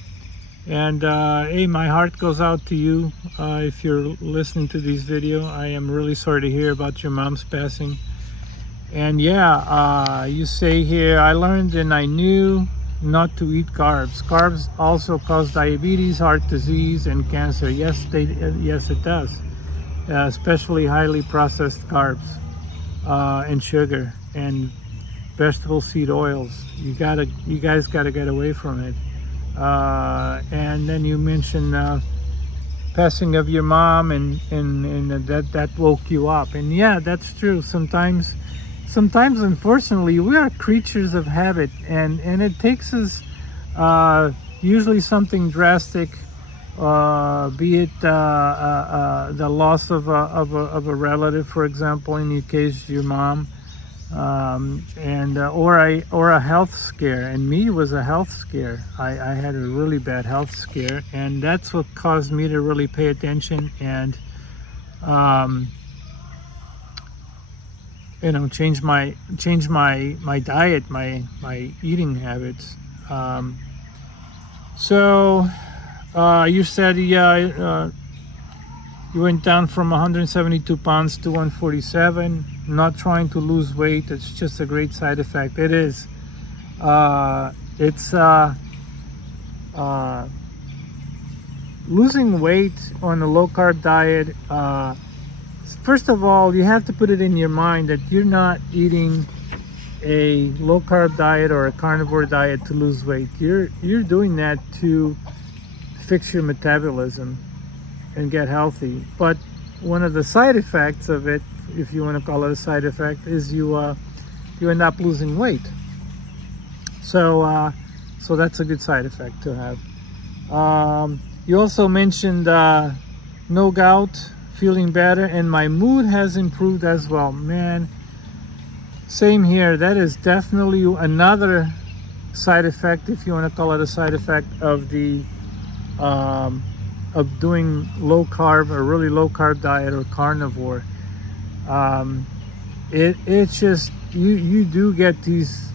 hey, my heart goes out to you if you're listening to this video. I am really sorry to hear about your mom's passing. And yeah, you say here, I learned and I knew not to eat carbs. Carbs also cause diabetes, heart disease, and cancer. Yes, yes, it does. Especially highly processed carbs and sugar and vegetable seed oils. You guys gotta get away from it. And then you mentioned passing of your mom and that woke you up. And yeah, that's true. Sometimes unfortunately we are creatures of habit, and it takes us usually something drastic, be it the loss of a relative, for example, in your case your mom, or a health scare. And me, it was a health scare. I had a really bad health scare, and that's what caused me to really pay attention and change my diet, my eating habits. So you said you went down from 172 pounds to 147. Not trying to lose weight. It's just a great side effect. It is. It's losing weight on a low carb diet. First of all, you have to put it in your mind that you're not eating a low carb diet or a carnivore diet to lose weight. You're doing that to fix your metabolism and get healthy. But one of the side effects of it, if you want to call it a side effect, is you end up losing weight. So that's a good side effect to have. You also mentioned no gout, feeling better, and my mood has improved as well. Man, same here. That is definitely another side effect, if you want to call it a side effect, of the of doing low carb or really low carb diet or carnivore. It's just you do get these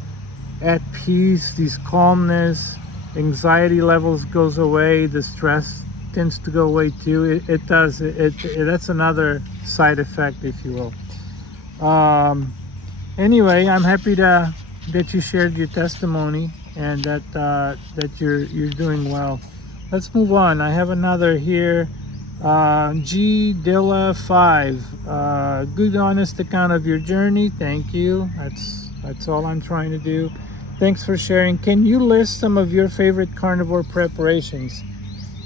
at peace, these calmness, anxiety levels goes away, the stress tends to go away too. It does. That's another side effect, if you will. Anyway, I'm happy that you shared your testimony and that you're doing well. Let's move on. I have another here. G Dilla 5. Good honest account of your journey. Thank you. That's all I'm trying to do. Thanks for sharing. Can you list some of your favorite carnivore preparations?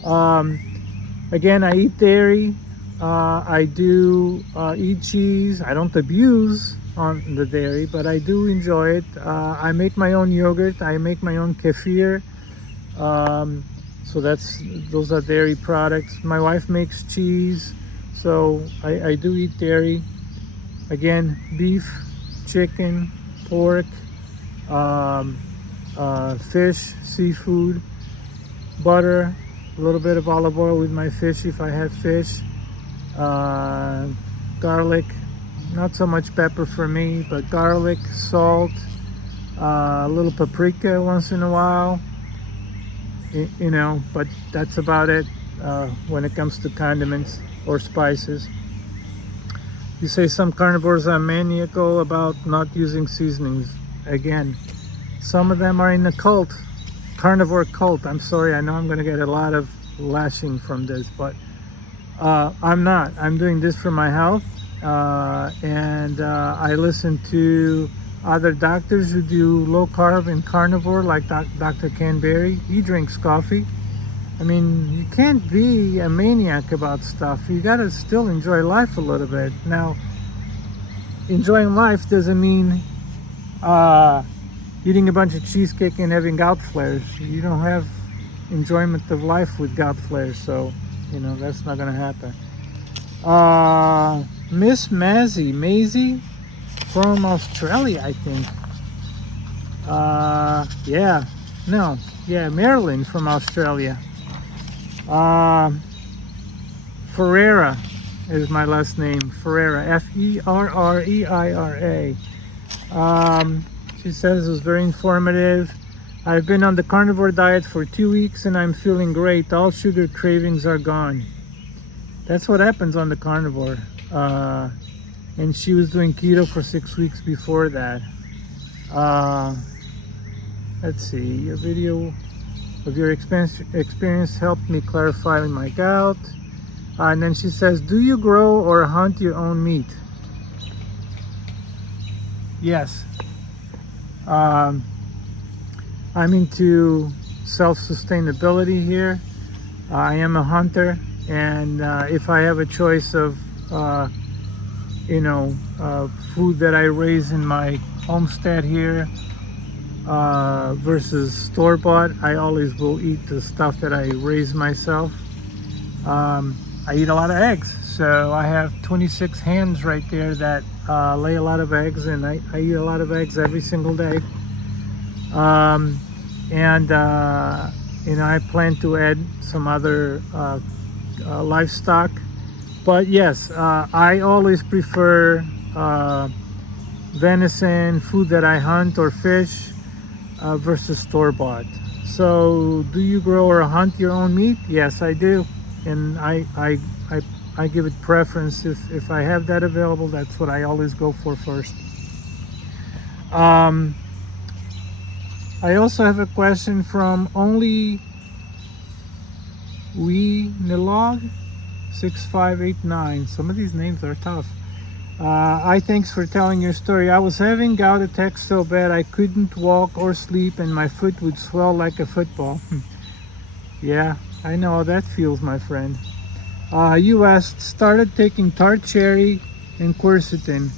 Again, I eat dairy. I do eat cheese. I don't abuse on the dairy, but I do enjoy it. I make my own yogurt. I make my own kefir. So those are dairy products. My wife makes cheese, so I do eat dairy. Again, beef, chicken, pork, fish, seafood, butter, a little bit of olive oil with my fish if I have fish, garlic, not so much pepper for me, but garlic, salt, a little paprika once in a while. But that's about it when it comes to condiments or spices. You say some carnivores are maniacal about not using seasonings. Again, some of them are in the carnivore cult. I'm sorry, I know I'm going to get a lot of lashing from this, but I'm not. I'm doing this for my health, and I listen to other doctors who do low carb and carnivore, like Dr. Ken Berry. He drinks coffee. I mean, you can't be a maniac about stuff. You gotta still enjoy life a little bit. Now, enjoying life doesn't mean eating a bunch of cheesecake and having gout flares. You don't have enjoyment of life with gout flares, so you know that's not gonna happen. Miss Maisie from Australia, I think. Yeah, no, yeah, Marilyn from Australia. Ferreira is my last name. Ferreira, Ferreira. She says it was very informative. I've been on the carnivore diet for 2 weeks and I'm feeling great. All sugar cravings are gone. That's what happens on the carnivore. And she was doing keto for 6 weeks before that. Let's see, your video of your experience helped me clarify my gout. And then she says, do you grow or hunt your own meat? Yes. I'm into self-sustainability here. I am a hunter, and if I have a choice of food that I raise in my homestead here versus store-bought, I always will eat the stuff that I raise myself. I eat a lot of eggs, so I have 26 hens right there that lay a lot of eggs, and I eat a lot of eggs every single day. I plan to add some other livestock, but yes, I always prefer venison, food that I hunt or fish versus store-bought. So do you grow or hunt your own meat? Yes, I do, and I give it preference. If I have that available, that's what I always go for first. I also have a question from Only We Nilog 6589. Some of these names are tough. Thanks for telling your story. I was having gout attacks so bad I couldn't walk or sleep and my foot would swell like a football. Yeah, I know how that feels, my friend. You asked, started taking tart cherry and quercetin.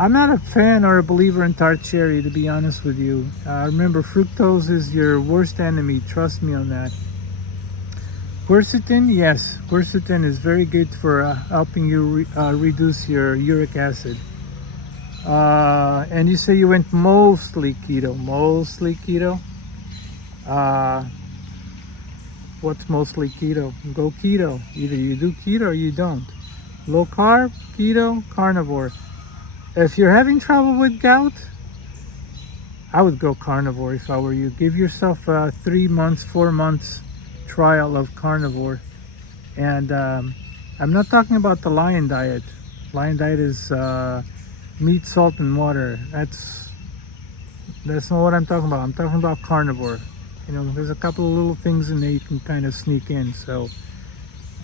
I'm not a fan or a believer in tart cherry, to be honest with you. Remember, fructose is your worst enemy. Trust me on that. Quercetin, yes, quercetin is very good for helping you reduce your uric acid. And you say you went mostly keto. Mostly keto? What's mostly keto? Go keto. Either you do keto or you don't. Low carb, keto, carnivore. If you're having trouble with gout, I would go carnivore if I were you. Give yourself a 3 months, 4 months trial of carnivore. And I'm not talking about the lion diet. Lion diet is meat, salt, and water. That's not what I'm talking about. I'm talking about carnivore. You know, there's a couple of little things in there you can kind of sneak in. So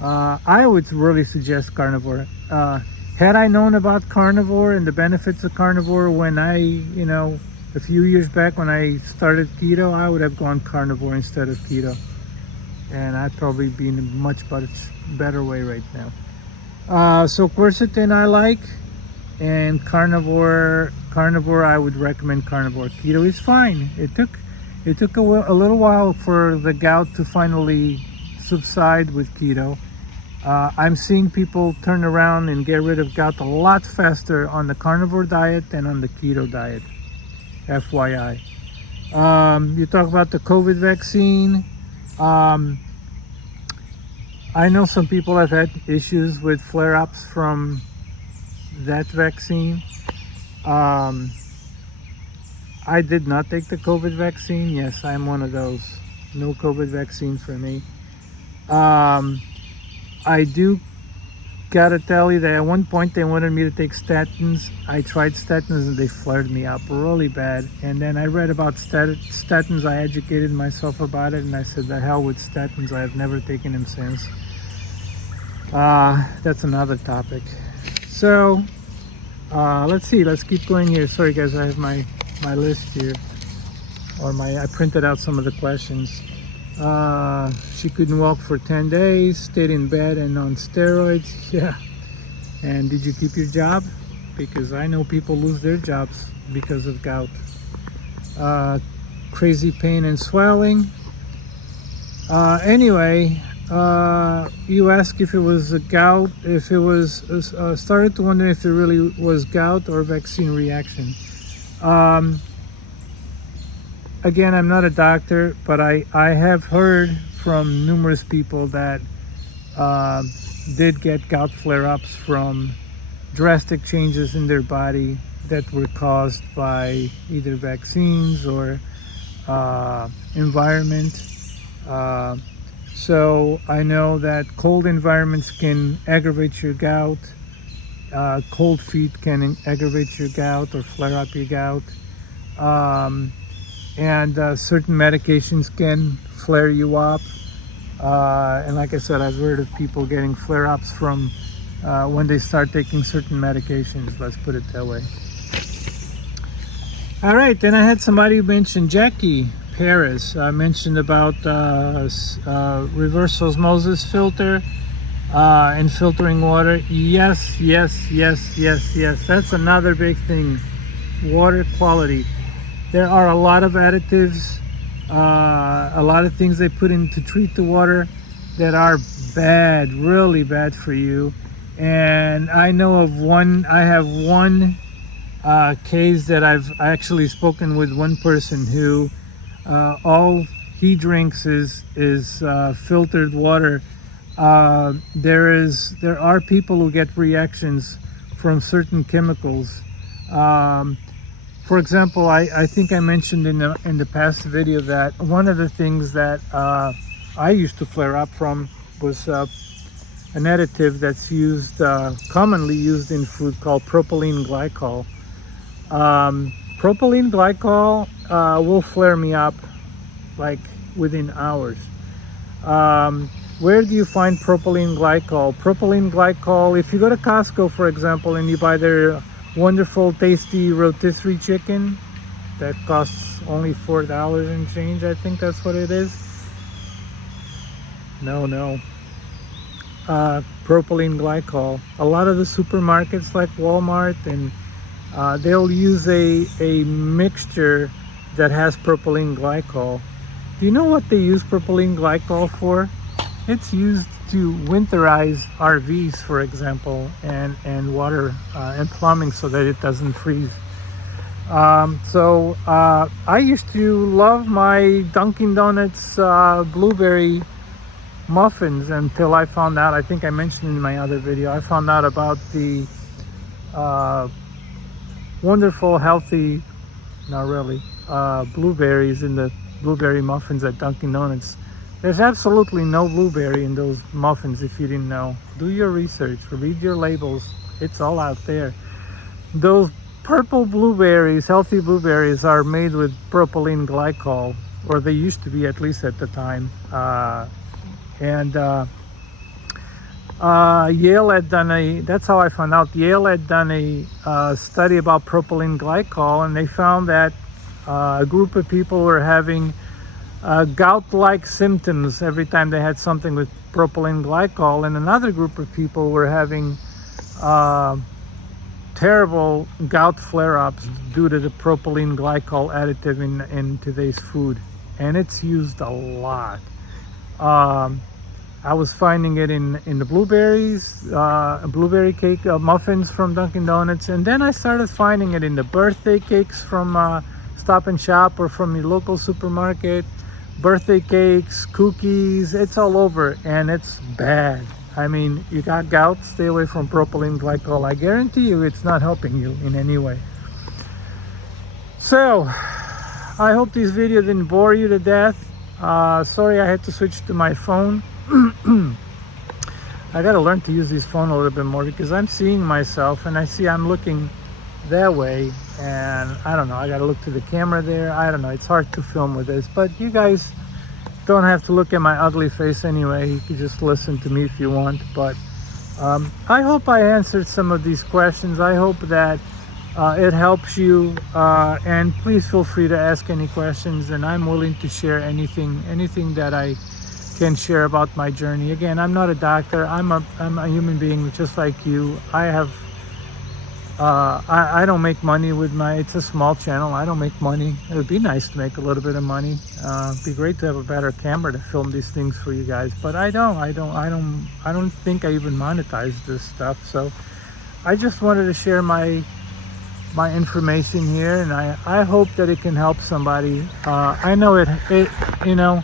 I would really suggest carnivore. Had I known about carnivore and the benefits of carnivore when a few years back when I started keto, I would have gone carnivore instead of keto. And I'd probably be in a much better way right now. So quercetin I like, and carnivore I would recommend carnivore. Keto is fine. It took a little while for the gout to finally subside with keto. I'm seeing people turn around and get rid of gout a lot faster on the carnivore diet than on the keto diet. FYI. You talk about the COVID vaccine. I know some people have had issues with flare-ups from that vaccine. I did not take the COVID vaccine. Yes, I'm one of those. No COVID vaccine for me. I do gotta tell you that at one point they wanted me to take statins. I tried statins and they flared me up really bad. And then I read about statins. I educated myself about it and I said, the hell with statins. I have never taken them since. That's another topic. So let's see. Let's keep going here. Sorry guys, I have my list here. I printed out some of the questions. She couldn't walk for 10 days, stayed in bed and on steroids. Yeah. And did you keep your job? Because I know people lose their jobs because of gout. Crazy pain and swelling. Anyway, you asked if it was a gout, if it was, started to wonder if it really was gout or vaccine reaction. Again, I'm not a doctor, but I have heard from numerous people that did get gout flare-ups from drastic changes in their body that were caused by either vaccines or environment. So I know that cold environments can aggravate your gout. Cold feet can aggravate your gout or flare up your gout. And certain medications can flare you up. And like I said, I've heard of people getting flare-ups from when they start taking certain medications, let's put it that way. All right, then I had somebody mention, Jackie Paris mentioned about reverse osmosis filter and filtering water. Yes. That's another big thing. Water quality. There are a lot of additives, a lot of things they put in to treat the water that are bad, really bad for you. And I know of one, I have one case that I've actually spoken with one person who all he drinks is filtered water. There are people who get reactions from certain chemicals. For example, I think I mentioned in the past video that one of the things that I used to flare up from was an additive that's used, commonly used in food, called propylene glycol. Propylene glycol will flare me up like within hours. Where do you find propylene glycol? Propylene glycol, if you go to Costco, for example, and you buy their wonderful, tasty rotisserie chicken that costs only $4 and change, I think that's what it is. No. Propylene glycol. A lot of the supermarkets like Walmart, and they'll use a mixture that has propylene glycol. Do you know what they use propylene glycol for? It's used to winterize RVs, for example, and water and plumbing so that it doesn't freeze. So I used to love my Dunkin' Donuts blueberry muffins until I found out, I think I mentioned in my other video, I found out about the wonderful, healthy, not really, blueberries in the blueberry muffins at Dunkin' Donuts. There's absolutely no blueberry in those muffins if you didn't know. Do your research, read your labels, it's all out there. Those purple blueberries, healthy blueberries, are made with propylene glycol, or they used to be, at least at the time. Yale had done that's how I found out. Yale had done a study about propylene glycol, and they found that a group of people were having gout-like symptoms every time they had something with propylene glycol, and another group of people were having terrible gout flare-ups due to the propylene glycol additive in today's food, and it's used a lot. I was finding it in the blueberries, blueberry cake muffins from Dunkin' Donuts, and then I started finding it in the birthday cakes from Stop and Shop or from your local supermarket. Birthday cakes, cookies, it's all over, and it's bad. I mean, you got gout, stay away from propylene glycol. I guarantee you it's not helping you in any way. So, I hope this video didn't bore you to death. Sorry I had to switch to my phone. I gotta learn to use this phone a little bit more, because I'm seeing myself and I see I'm looking that way, and I don't know, I gotta look to the camera there. I don't know, it's hard to film with this, but you guys don't have to look at my ugly face anyway. You can just listen to me if you want. But I hope I answered some of these questions. I hope that it helps you, and please feel free to ask any questions, and I'm willing to share anything that I can share about my journey. Again, I'm not a doctor. I'm a human being just like you. I don't make money with it's a small channel. I don't make money. It would be nice to make a little bit of money. It'd be great to have a better camera to film these things for you guys, but I don't think I even monetize this stuff. So I just wanted to share my information here, and I hope that it can help somebody. I know it you know,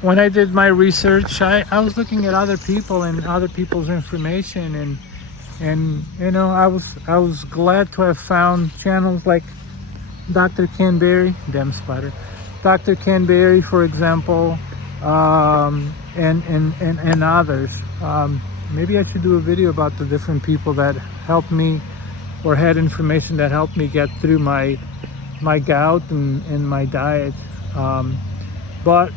when I did my research, I was looking at other people and other people's information, and you know, I was glad to have found channels like Dr. Canberry, damn spider, Dr. Canberry, for example, and others. Maybe I should do a video about the different people that helped me or had information that helped me get through my gout and my diet. But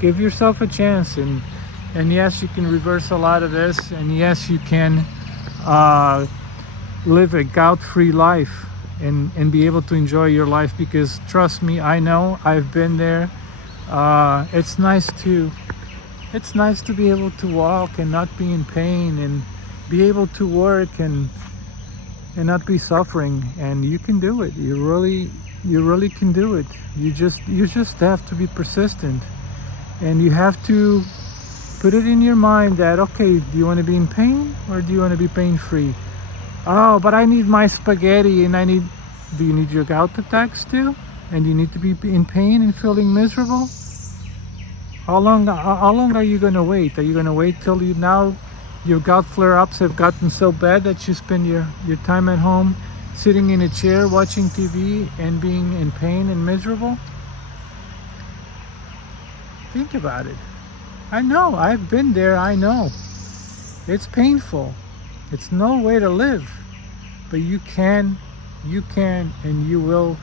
give yourself a chance, and yes, you can reverse a lot of this, and yes, you can live a gout-free life and be able to enjoy your life, because trust me, I know, I've been there. It's nice to be able to walk and not be in pain, and be able to work and not be suffering, and you can do it. You really can do it. You just have to be persistent, and you have to put it in your mind that, okay, do you want to be in pain or do you want to be pain-free? Oh, but I need my spaghetti, and do you need your gout attacks too? And you need to be in pain and feeling miserable? How long are you going to wait? Are you going to wait till your gout flare-ups have gotten so bad that you spend your time at home sitting in a chair watching TV and being in pain and miserable? Think about it. I know, I've been there. I know it's painful. It's no way to live, but you can and you will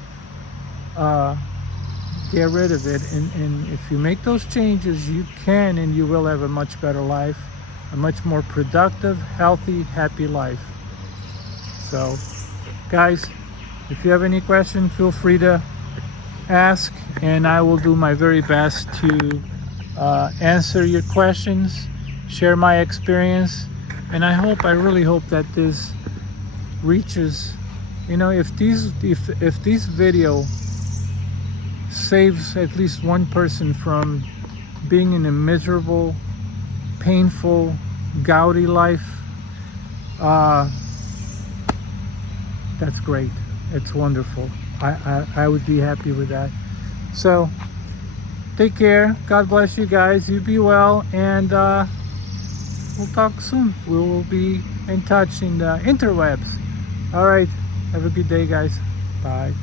get rid of it, and if you make those changes, you can and you will have a much better life, a much more productive, healthy, happy life. So guys, if you have any questions, feel free to ask, and I will do my very best to answer your questions, share my experience, and I really hope that this reaches, you know, if this video saves at least one person from being in a miserable, painful, gouty life, that's great. It's wonderful. I would be happy with that. So take care. God bless you guys. You be well, and we'll talk soon. We will be in touch in the interwebs. All right. Have a good day, guys. Bye.